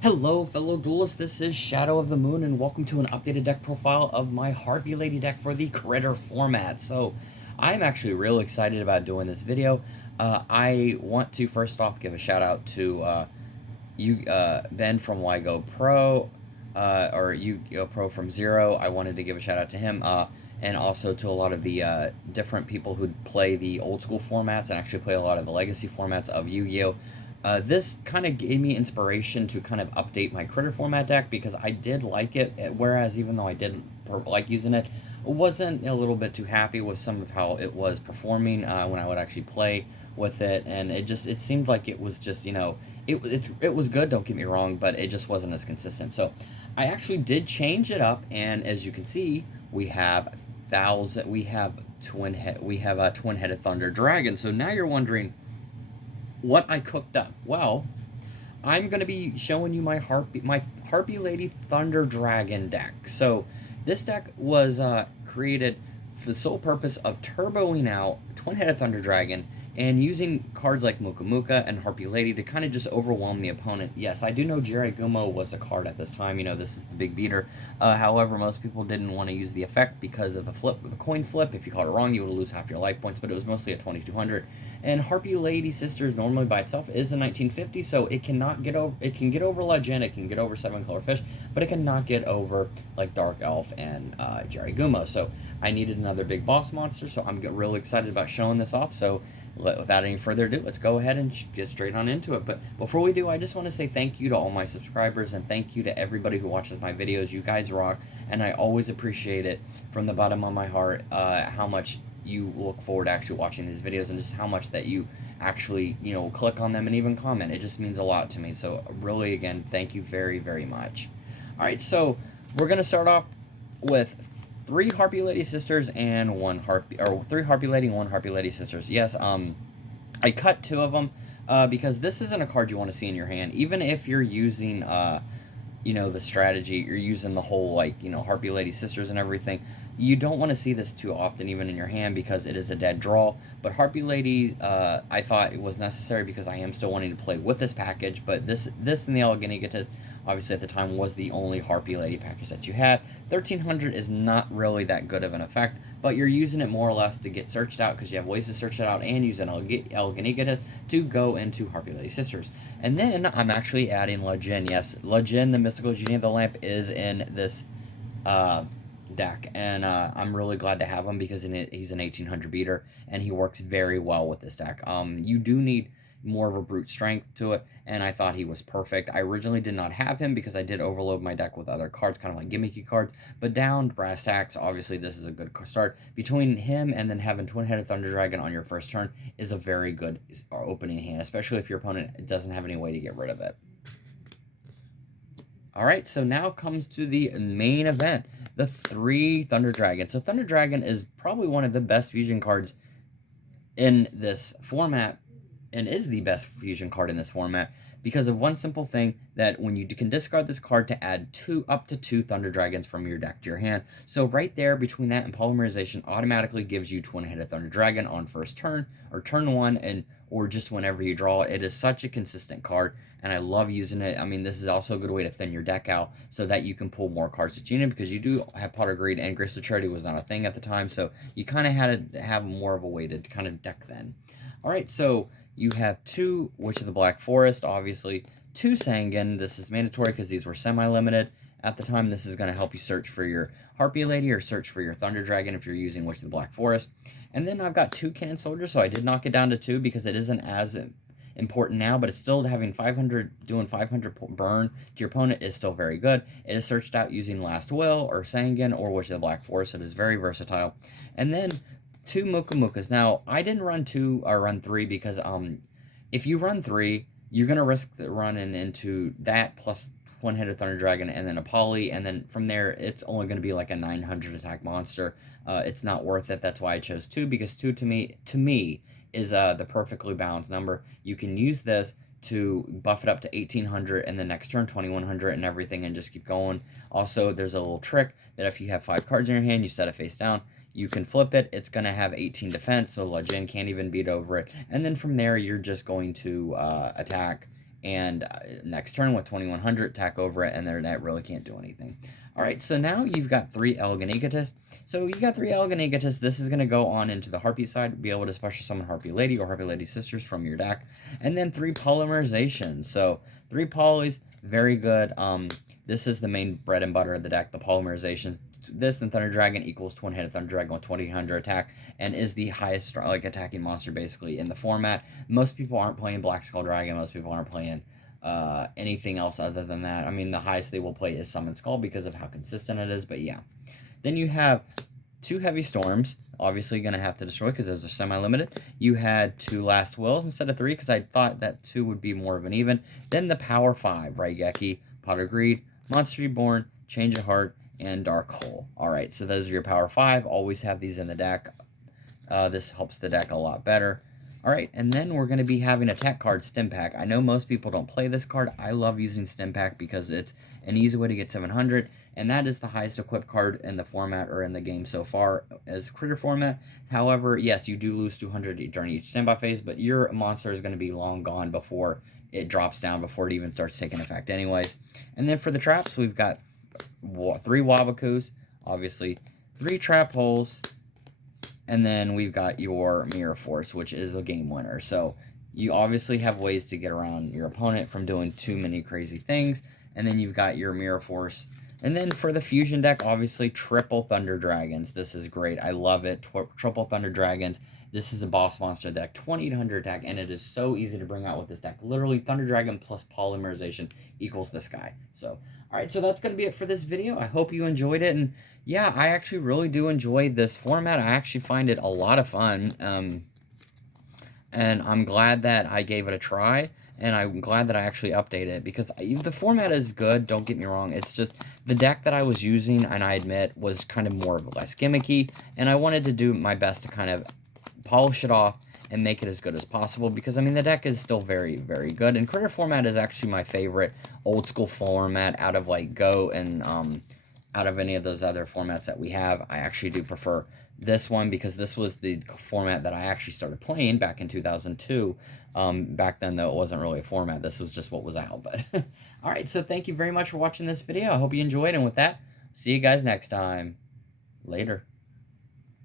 Hello, fellow duelists. This is Shadow of the Moon, and welcome to an updated deck profile of my Harpie Lady deck for the Critter format. So, I'm actually real excited about doing this video. I want to first off give a shout out to Ben from YGO Pro, or YGO Pro from Zero. I wanted to give a shout out to him, and also to a lot of the different people who play the old school formats and actually play a lot of the legacy formats of Yu-Gi-Oh! This kind of gave me inspiration to kind of update my Critter format deck because I did like it, whereas even though I did like using it, wasn't a little bit too happy with some of how it was performing when I would actually play with it, and it seemed like it was just it was good, don't get me wrong, but it just wasn't as consistent. So I actually did change it up, and as you can see, we have a twin-headed thunder dragon. So now you're wondering what I cooked up. Well, I'm going to be showing you my Harpie Lady Thunder Dragon deck. So this deck was created for the sole purpose of turboing out Twin-Headed Thunder Dragon and using cards like Muka Muka and Harpie Lady to kind of just overwhelm the opponent. Yes, I do know YGO was a card at this time. You know, this is the big beater. However, most people didn't want to use the effect because of the coin flip. If you caught it wrong, you would lose half your life points, but it was mostly at 2200. And Harpie Lady Sisters normally by itself is a 1950, so it cannot get over. It can get over Legend, it can get over Seven Color Fish, but it cannot get over like Dark Elf and YGO. So I needed another big boss monster, so I'm really excited about showing this off. So without any further ado, let's go ahead and get straight on into it. But before we do, I just want to say thank you to all my subscribers and thank you to everybody who watches my videos. You guys rock, and I always appreciate it from the bottom of my heart how much you look forward to actually watching these videos and just how much that you actually, click on them and even comment. It just means a lot to me. So really, again, thank you very, very much. All right, so we're going to start off with three Harpie Lady Sisters and three Harpie Lady and one Harpie Lady Sisters. Yes, I cut two of them because this isn't a card you want to see in your hand. Even if you're using, the strategy, you're using the whole, Harpie Lady Sisters and everything, you don't want to see this too often even in your hand because it is a dead draw. But Harpie Lady, I thought it was necessary because I am still wanting to play with this package. But this and the Elegant Egotist, obviously at the time, was the only Harpie Lady package that you had. 1300 is not really that good of an effect, but you're using it more or less to get searched out because you have ways to search it out and use an Elegant Egotist to go into Harpie Lady Sisters. And then I'm actually adding Legend. Yes, Legend, the Mystical Genie of the Lamp, is in this deck, and I'm really glad to have him because he's an 1800 beater and he works very well with this deck. You do need more of a brute strength to it, and I thought he was perfect. I originally did not have him because I did overload my deck with other cards, kind of like gimmicky cards, but down brass tacks, obviously this is a good start. Between him and then having Twin-Headed Thunder Dragon on your first turn is a very good opening hand, especially if your opponent doesn't have any way to get rid of it. Alright, so now comes to the main event, the three Thunder Dragon. So Thunder Dragon is probably one of the best fusion cards in this format, and is the best fusion card in this format because of one simple thing, that when you can discard this card to add up to two Thunder Dragons from your deck to your hand. So right there between that and Polymerization automatically gives you Twin-Headed Thunder Dragon on first turn or turn one, or just whenever you draw it. It is such a consistent card, and I love using it. I mean, this is also a good way to thin your deck out so that you can pull more cards that you need, because you do have Pot of Greed, and Grace of Charity was not a thing at the time, so you kind of had to have more of a way to kind of deck then. Alright, so you have two Witch of the Black Forest, obviously, two Sangan. This is mandatory because these were semi-limited at the time. This is going to help you search for your Harpie Lady or search for your Thunder Dragon if you're using Witch of the Black Forest. And then I've got two Cannon Soldiers, so I did knock it down to two because it isn't as important now, but it's still having 500, doing 500 burn to your opponent is still very good. It is searched out using Last Will or Sangan or Witch of the Black Forest. So it is very versatile. And then two Muka Mukas. Now, I didn't run two or run three because if you run three, you're going to risk running into that plus One-Headed Thunder Dragon and then a Poly, and then from there, it's only going to be like a 900 attack monster. It's not worth it. That's why I chose two, because two to me is the perfectly balanced number. You can use this to buff it up to 1800 and the next turn 2100 and everything, and just keep going. Also, there's a little trick that if you have 5 cards in your hand, you set it face down, you can flip it. It's going to have 18 defense, so Legend can't even beat over it. And then from there, you're just going to attack and next turn with 2100, attack over it, and that really can't do anything. All right, so now you've got 3 Elegant Egotists. So you got 3 Elegant Egotists. This is going to go on into the Harpie side, be able to special summon Harpie Lady or Harpie Lady Sisters from your deck. And then 3 Polymerizations. So 3 Polys, very good. This is the main bread and butter of the deck, the Polymerizations. This and Thunder Dragon equals 1-hit Thunder Dragon with 2000 attack, and is the highest attacking monster basically in the format. Most people aren't playing Black Skull Dragon. Most people aren't playing anything else other than that. I mean, the highest they will play is Summon Skull because of how consistent it is, but yeah. Then you have 2 Heavy Storms, obviously going to have to destroy because those are semi-limited. You had 2 Last Wills instead of 3 because I thought that 2 would be more of an even. Then the Power 5, Raigeki, Pot of Greed, Monster Reborn, Change of Heart, and Dark Hole. Alright, so those are your Power 5. Always have these in the deck. This helps the deck a lot better. Alright, and then we're going to be having a tech card, Stim Pack. I know most people don't play this card. I love using Stim Pack because it's an easy way to get 700, and that is the highest equipped card in the format or in the game so far as Critter format. However, yes, you do lose 200 during each standby phase, but your monster is going to be long gone before it drops down, before it even starts taking effect anyways. And then for the traps, we've got 3 Wabakus, obviously, 3 Trap Holes, and then we've got your Mirror Force, which is the game winner. So you obviously have ways to get around your opponent from doing too many crazy things. And then you've got your Mirror Force. And then for the Fusion deck, obviously, triple Thunder Dragons. This is great. I love it. Triple Thunder Dragons. This is a boss monster deck, 2800 attack, and it is so easy to bring out with this deck. Literally, Thunder Dragon plus Polymerization equals this guy. So, alright, so that's going to be it for this video. I hope you enjoyed it, and yeah, I actually really do enjoy this format. I actually find it a lot of fun, and I'm glad that I gave it a try, and I'm glad that I actually updated it, because the format is good, don't get me wrong. It's just the deck that I was using, and I admit, was kind of more or less gimmicky, and I wanted to do my best to kind of polish it off and make it as good as possible, because I mean the deck is still very, very good, and Critter format is actually my favorite old school format out of like Go and out of any of those other formats that we have. I actually do prefer this one because this was the format that I actually started playing back in 2002. Back then, though, it wasn't really a format. This was just what was out. But all right, so thank you very much for watching this video. I hope you enjoyed, and with that, see you guys next time. Later.